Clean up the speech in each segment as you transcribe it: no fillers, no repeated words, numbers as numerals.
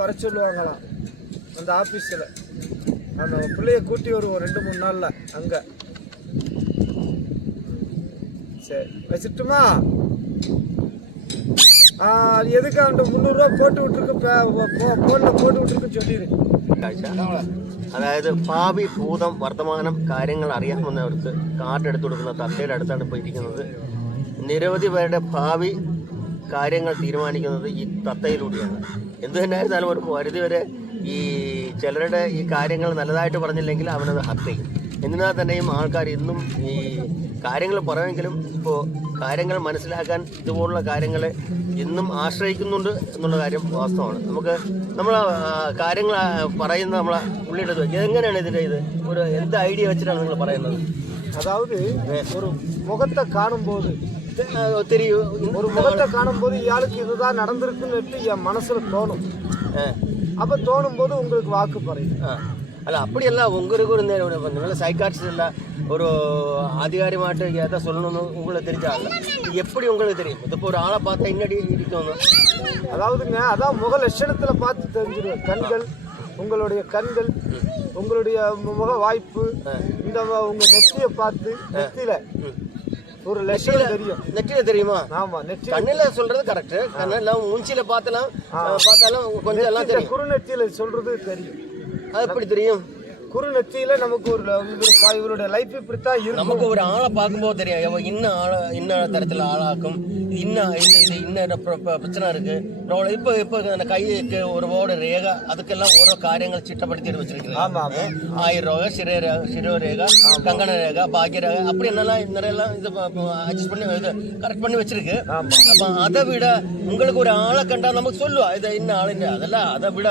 வர சொல்லுவாங்களாம் அந்த ஆஃபீஸில். அந்த பிள்ளைய கூட்டி வருவோம் 2-3 நாளில் அங்கே. சரி வச்சுட்டுமா? எதுக்கு அவன்கிட்ட 300 ரூபா போட்டு விட்டுருக்கு, ஃபோனில் போட்டு விட்டுருக்குன்னு சொல்லிடு. അതായത് ഭാവി ഭൂതം വർത്തമാനം കാര്യങ്ങൾ അറിയാമെന്നവർക്ക് കാർഡ് എടുത്തു കൊടുക്കുന്ന തത്തയുടെ അടുത്താണ് ഇപ്പോൾ ഇരിക്കുന്നത്. നിരവധി പേരുടെ ഭാവി കാര്യങ്ങൾ തീരുമാനിക്കുന്നത് ഈ തത്തയിലൂടെയാണ്. എന്തു തന്നെയായിരുന്നാലും ഒരു പരിധിവരെ ഈ ചിലരുടെ ഈ കാര്യങ്ങൾ നല്ലതായിട്ട് പറഞ്ഞില്ലെങ്കിൽ അവനത് ഹർട്ട് ചെയ്യും. എന്നിരുന്നാൽ തന്നെയും ആൾക്കാർ ഇന്നും ഈ കാര്യങ്ങൾ പറയുമെങ്കിലും ഇപ്പോൾ കാര്യങ്ങൾ മനസ്സിലാക്കാൻ ഇതുപോലുള്ള കാര്യങ്ങളെ ഇന്നും ആശ്രയിക്കുന്നുണ്ട് എന്നുള്ള കാര്യം വാസ്തവമാണ്. നമ്മൾ കാര്യങ്ങൾ പറയുന്ന നമ്മളെ ഉള്ളിയുടെ എങ്ങനെയാണ് ഇതിൻ്റെ ഇത് ഒരു എന്ത് ഐഡിയ വെച്ചിട്ടാണ് നിങ്ങൾ പറയുന്നത്? அதாவது ஒரு முகத்தை காணும்போது ഒത്തിരി ஒரு முகத்தை காணும்போது இயாளுக்கு இதுதான் நடந்திருக்குன்னு என் மனசுல தோணும். அப்போ தோணும் போது உங்களுக்கு வாக்கு பறையும். അല്ല അപ്പടിയല്ല உங்களுக்கு ഒരു നേരം നിങ്ങൾ സൈക്കാട്രിസ്റ്റ് അല്ല ஒரு ஆதிகாரியமாட்டு எதை சொல்லணும்னு உங்களுக்கு தெரிஞ்சால எப்படி உங்களுக்கு தெரியும்? இப்போ ஒரு ஆளை பார்த்தா இன்னடி இருக்கணும். அதாவதுங்க அதான் முக லட்சணத்தில் பார்த்து தெரிஞ்சிருவேன். கண்கள், உங்களுடைய கண்கள், உங்களுடைய முக வாய்ப்பு, இந்த உங்க நெற்றியை பார்த்து நெத்தியில ஒரு லட்சணம் தெரியும். நெற்றியில தெரியுமா? ஆமா, நெற்றி கண்ணில சொல்றது கரெக்ட். கண்ணெல்லாம் மூஞ்சில பார்த்தாலும் கொஞ்சம் எல்லாம் தெரியும். குறுநெற்றியில சொல்றது தெரியும். அது எப்படி தெரியும்? குறுநெற்றியில நமக்கு ஒரு இவருடைய லைஃப் இப்படித்தான் இருக்கும். நமக்கு ஒரு ஆளை பார்க்கும்போது தெரியும் இன்ன தரத்தில் ஆளாக்கும், இன்ன பிரச்சனை இருக்கு. இப்போ அந்த கைக்கு ஒரு ஓட ரேகை அதுக்கெல்லாம் ஓரோ காரியங்கள் சிட்டப்படுத்தி வச்சிருக்கிறேன். 1000 ரூபா சிரோ ரேகா, கங்கண ரேகா, பாக்கிய ரேகா, அப்படி என்னெல்லாம் நிறைய இது அட்ஜஸ்ட் பண்ணி இது கரெக்ட் பண்ணி வச்சிருக்கு. அப்போ அதை விட உங்களுக்கு ஒரு ஆளை கண்டா நமக்கு சொல்லுவா இது இன்ன ஆளுங்க. அதெல்லாம் அதை விட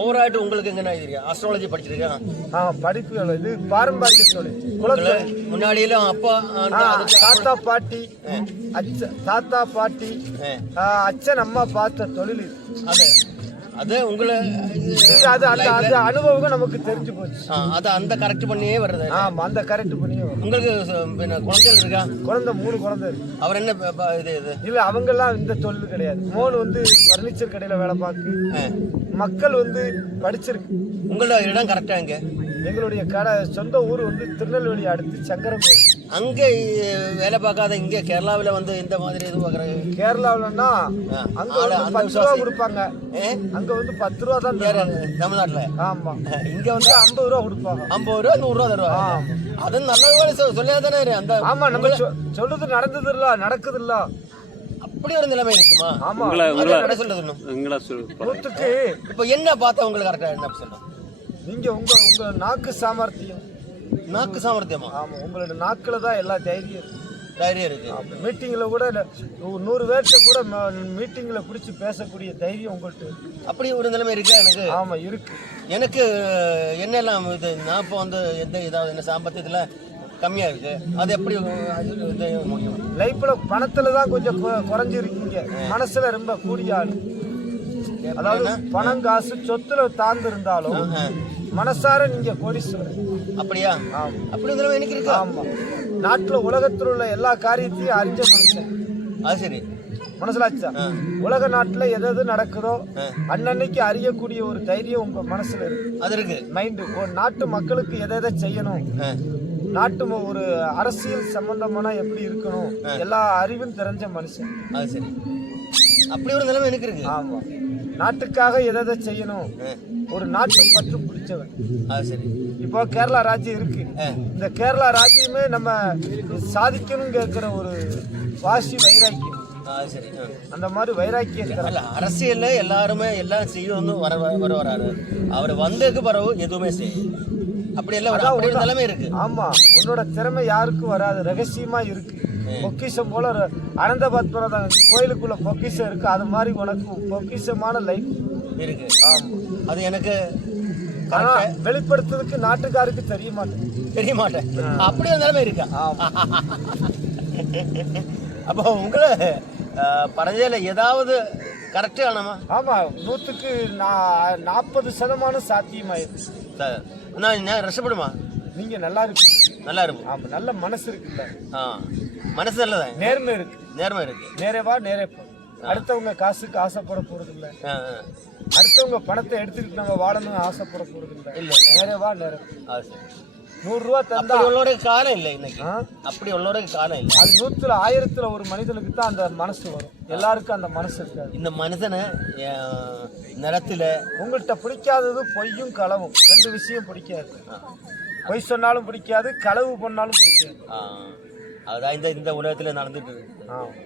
ஓவராயிட்டு உங்களுக்கு எங்கன்னா தெரியும்? ஆஸ்ட்ராலஜி படிச்சிருக்கேன். படிப்பு இது பாரம்பரிய தொழில். முன்னாடியெல்லாம் அப்பா தாத்தா பாட்டி அச்சன் அம்மா பார்த்த தொழில் இது. அது உங்களை அது அனுபவம் நமக்கு தெரிஞ்சு போச்சு. அது அந்த கரெக்ட் பண்ணியே வருது. அந்த கரெக்ட் பண்ணியே வரும். உங்களுக்கு குழந்தைகள் இருக்கா? குழந்தை 3 குழந்தை இருக்கு. அவர் என்ன இது இல்ல அவங்க எல்லாம் இந்த தொழில் கிடையாது. மோன் வந்து பர்னிச்சர் கடையில வேலை பார்க்கு. மக்கள் வந்து படிச்சிருக்கு. உங்களோட இடம் கரெக்டா? இங்க எங்களுடைய கடை சொந்த ஊர் வந்து திருநெல்வேலி அடுத்து சங்கரங்கோயில். அங்கே வேலை பார்க்காத இங்க கேரளாவில் வந்து இந்த மாதிரி இது பார்க்குறாங்க. கேரளாவிலன்னா அங்க வந்து 10 ரூபா கொடுப்பாங்க. அங்க வந்து 10 ரூபா தான் தமிழ்நாட்டுல. ஆமா, இங்க வந்து 50 ரூபா கொடுப்பாங்க. 50 ரூபா 100 ரூபா தருவாங்க. அது நல்ல வேலை சொல்லாதானே அந்த. ஆமா, நம்ம சொல்றது நடக்குது இல்ல. அப்படி ஒரு நிலைமை இருக்குமா? ஆமா, சொல்றதுக்கு இப்ப என்ன பார்த்தா உங்களுக்கு கரெக்டா என்ன சொல்லணும்? நீங்க உங்க நாக்கு சாமர்த்தியம். நாக்கு சாமர்த்தியமா? ஆமா, உங்களோட நாக்குல தான் எல்லா தைரியம் இருக்கு. மீட்டிங்ல கூட 100 பேர்கிட்ட கூட மீட்டிங்ல பிடிச்சி பேசக்கூடிய தைரியம் உங்கள்கிட்ட. அப்படி ஒரு நிலைமை இருக்கு எனக்கு. ஆமா இருக்கு. எனக்கு என்னெல்லாம் இது நான் இப்போ வந்து ஏதாவது என்ன சாம்பத்தியத்துல கம்மியா இருக்கு. அது எப்படி முடியும்? லைஃப்ல பணத்துல தான் கொஞ்சம் குறைஞ்சிருக்கீங்க. மனசுல ரொம்ப கூடிய ஆளு. அதாவது பணம் காசு சொத்துல தாழ்ந்து இருந்தாலும் மனசார நீங்க கோடீஸ்வரர். அப்படியா? அப்படி எனக்கு இருக்கு. ஆமா, நாட்டுல உலகத்தில் உள்ள எல்லா காரியத்தையும் அறிஞ்ச மனுஷன். அது சரி, மனசுலாச்சா? உலக நாட்டுல எது நடக்குதோ அன்னன்னைக்கு அறியக்கூடிய ஒரு தைரியம் உங்க மனசுல இருக்கு. அது இருக்கு. மைண்டு ஒரு நாட்டு மக்களுக்கு எதை செய்யணும், நாட்டு ஒரு அரசியல் சம்பந்தமான எப்படி இருக்கணும், எல்லா அறிவும் தெரிஞ்ச மனுஷன். அது சரி, அப்படி ஒரு நிலைமை எனக்கு இருக்கு. ஆமா, நாட்டுக்காக எதை செய்யணும், ஒரு நாட்டு பற்று பிடிச்சவன். அது சரி. இப்போ கேரளா ராஜ்யம் இருக்கு. இந்த கேரளா ராஜ்யமே நம்ம சாதிக்கணும் கேட்கிற ஒரு வாசி வைராக்கியம். சரி, அந்த மாதிரி வைராக்கியம். அரசியல்ல எல்லாருமே எல்லாம் செய்யணும் வராரு. அவர் வந்ததுக்கு பிறகு எதுவுமே செய்யும். அப்படி எல்லாம் நிலைமை இருக்கு. ஆமா, உன்னோட திறமை யாருக்கும் வராது, ரகசியமா இருக்கு. பொக்கிஷம் போல அனந்த பத்மநாதன் கோயிலுக்குள்ள பொக்கிஷம் இருக்கு. அது மாதிரி உனக்கு பொக்கிஷமான லைஃப் இருக்கு. ஆமா, அது எனக்கு வெளிப்படுத்துறதுக்கு நாட்டுக்காருக்கு தெரிய மாட்டேன். அப்படி ஒரு நிலைமை இருக்கா? அப்போ உங்களை பரஞ்சையில ஏதாவது கரெக்ட் ஆனாமா? ஆமா, 100க்கு 40% சாத்தியமாயிருக்கு. நான் ரசப்படுமா? நீங்க நல்லா இருக்கு. ஆமா, நல்ல மனசு இருக்குல்ல. மனசு நல்லதான். நேர்மை இருக்கு. நேரே வா நேரே போ. அடுத்தவங்க காசுக்கு ஆசைப்பட போறது இல்ல, அடுத்தவங்க பணத்தை எடுத்துக்கிட்டு நம்ம வாழணும் ஆசைப்பட போறது இல்ல. இல்ல நேரவா நேரம் அது சரி. 100 ரூபா தந்தா அப்படி உள்ளவருக்கு காலம் இல்லை இன்னைக்கு. அப்படி உள்ளவருக்கு காலம் இல்லை. அது 100ல் 1000ல் ஒரு மனிதனுக்கு தான் அந்த மனசு வரும். எல்லாருக்கும் அந்த மனசு இருக்காது. இந்த மனுஷனை நிறத்துல உங்கள்கிட்ட பிடிக்காதது பொய்யும் களவும், 2 விஷயம் பிடிக்காது. பொய் சொன்னாலும் பிடிக்காது, களவு பண்ணாலும் பிடிக்காது. அதுதான் இந்த உலகத்துல நடந்துட்டு இருக்கு.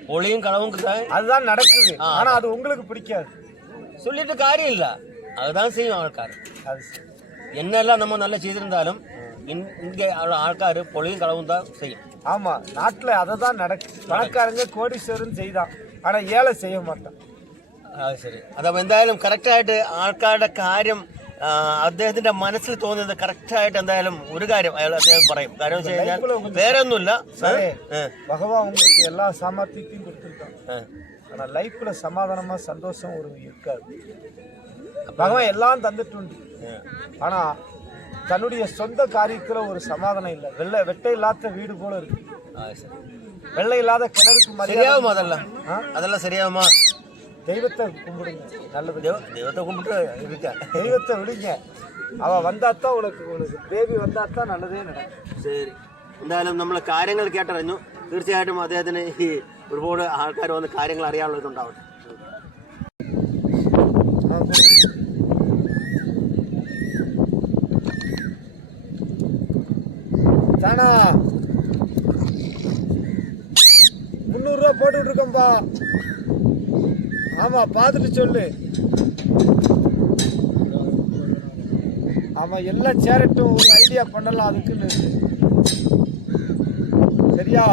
பொழியும் களவும் அதுதான் நடக்குது. ஆனா அது உங்களுக்கு பிடிக்காது. சொல்லிட்டு காரியம் இல்ல, அதுதான் செய்யும் ஆள்கார். அது என்னெல்லாம் நம்ம நல்லா செய்திருந்தாலும் இங்கே ஆள்காரு பொழியும் களவும் தான் செய்யும். ஆமா, நாட்டுல அதை தான் நடக்குது. பணக்காரங்க கோடீஸ்வரன் செய்தான், ஆனா ஏழை செய்ய மாட்டான். അത് ശരി. അതപ്പോൾ എന്തായാലും കറക്റ്റായിട്ട് ആൾക്കാരുടെ കാര്യം അദ്ദേഹത്തിന്റെ മനസ്സിൽ തോന്നുന്നത് കറക്റ്റായിട്ട് എന്തായാലും ഒരു കാര്യം അദ്ദേഹം പറയും. കാര്യം വെച്ച് കഴിഞ്ഞാൽ വേറെ ഒന്നുമില്ല, பகவான் உங்களுக்கு எல்லா சாமர்த்தியத்தையும் கொடுத்துருக்கான். ஆனா லைஃப்ல சமாதானமா சந்தோஷம் ஒரு இருக்காது. பகவான் எல்லாம் தந்துட்டு உண்டு, ஆனா தன்னுடைய சொந்த காரியத்துல ஒரு சமாதானம் இல்லை. வெட்டை இல்லாத வீடு போல இருக்கு, வெள்ளை இல்லாத கிணறுக்கு சரியாகுமா? அதெல்லாம் சரியாகுமா? தெய்வத்தை கும்பிடுங்க, நல்லது. தெய்வத்தை கும்பிட்டு இருக்க, தெய்வத்தை விடுங்க. அவ வந்தாத்தான் உனக்கு பேபி வந்தாத்தான் நல்லதே நடக்கும். ശരി, എന്തായാലും നമ്മൾ കാര്യങ്ങൾ കേട്ടറിഞ്ഞു. തീർച്ചയായിട്ടും അദ്ദേഹത്തിന് ഈ ഒരുപാട് ആൾക്കാർ വന്ന് കാര്യങ്ങൾ അറിയാനുള്ളതുണ്ടാവും. தானா 300 ரூபா போட்டுட்டு இருக்கோம்பா. ஆமா, பார்த்துட்டு சொல்லு. ஆமா, எல்லாம் சேரட்டும், ஒரு ஐடியா பண்ணலாம் அதுக்குன்னு. சரியா?